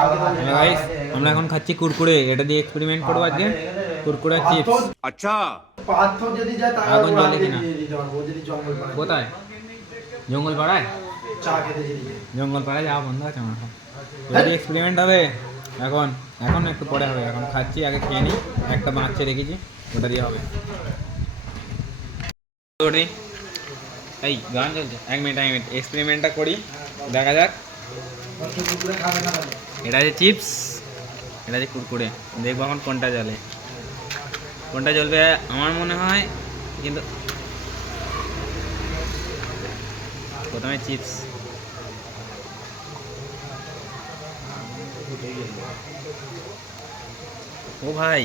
Guys আমরা এখন খাচ্ছি কুরকুরে, এটা দিয়ে এক্সপেরিমেন্ট করবো আজকে। কুরকুরে চিপস। আচ্ছা পাথর যদি যায় তাহলে আগুন জ্বলে আগে কিনা? দিয়ে দিতে পারবো, ও যদি জঙ্গল পাড়ায় কোথায়? জঙ্গল পাড়ায়? চা খেতে যেদিকে। জঙ্গল পাড়ায় যাওয়া বন্ধ আছে আমার এখন। এটা দিয়ে এক্সপেরিমেন্ট হবে এখন, এখন একটু পরে হবে। এখন খাচ্ছি, আগে খেয়ে নিই। একটা বাচ্চা রেখেছি, ওটা দিয়ে হবে। এই গান চলছে, 1 মিনিট এক্সপেরিমেন্টটা করি, দেখা যাক। কুরকুরে খাবে না তাহলে? এটা আছে চিপস, এটা আছে কুরকুরে। দেখবো এখন কোনটা জ্বলে, কোনটা জ্বলবে আমার মনে হয়। কিন্তু প্রথমে চিপস। ও ভাই,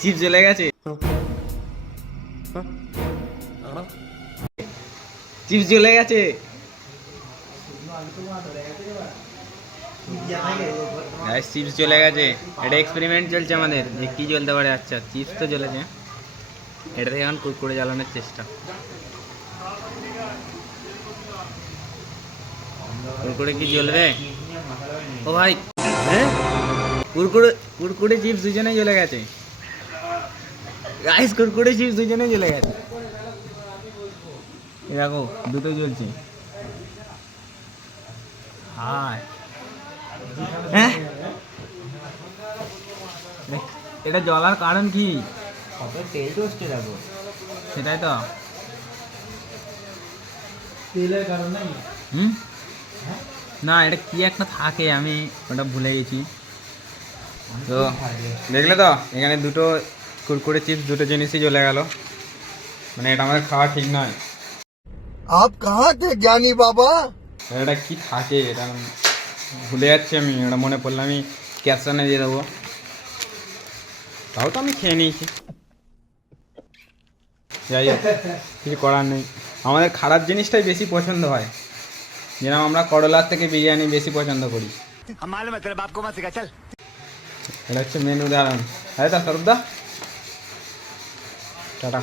চিপস জ্বলে গেছে, চিপস জ্বলে গেছে। চিপস জ্বলে গেছে। এটা এক্সপেরিমেন্ট চলছে আমাদের, যে কি জ্বলতে পারে। আচ্ছা চিপস তো জ্বলেছে, এটা থেকে এখন কুরকুরে জ্বালানোর চেষ্টা। কুরকুরে কি জ্বলবে? ও ভাই, হ্যাঁ কুরকুরে, কুরকুরে চিপস দুজনেই জ্বলে গেছে গাইস। কুরকুরে চিপস দুজনেই জ্বলে গেছে। এই দেখো দুটোই জ্বলছে। হায়, হ্যাঁ এটা জ্বলার কারণ কি? তেল টোস্টে রাখবো, সেটাই তো। তেলের কারণ নাই। হুম, না এটা কি একটা থাকে, আমি ওটা ভুলে গেছি। তো দেখলে তো, এখানে দুটো কুরকুরে চিপস, দুটো জিনিসই জ্বলে গেল। মানে এটা আমাদের খাওয়া ঠিক নয়। আপ কাহা তে জ্ঞানী বাবা? এটা কি থাকে, এটা ভুলে যাচ্ছি আমি। এটা মনে পড়লে আমি ক্যাপশনে দিয়ে দেবো। তাও তো আমি খেয়ে নিয়েছি, যাই হোক, কিছু করার নেই। আমাদের খারাপ জিনিসটাই বেশি পছন্দ হয়, যেরকম আমরা করলার থেকে বিরিয়ানি বেশি পছন্দ করি। এটা হচ্ছে মেন উদাহরণ। তাই তো স্বরূপদা, টাটা।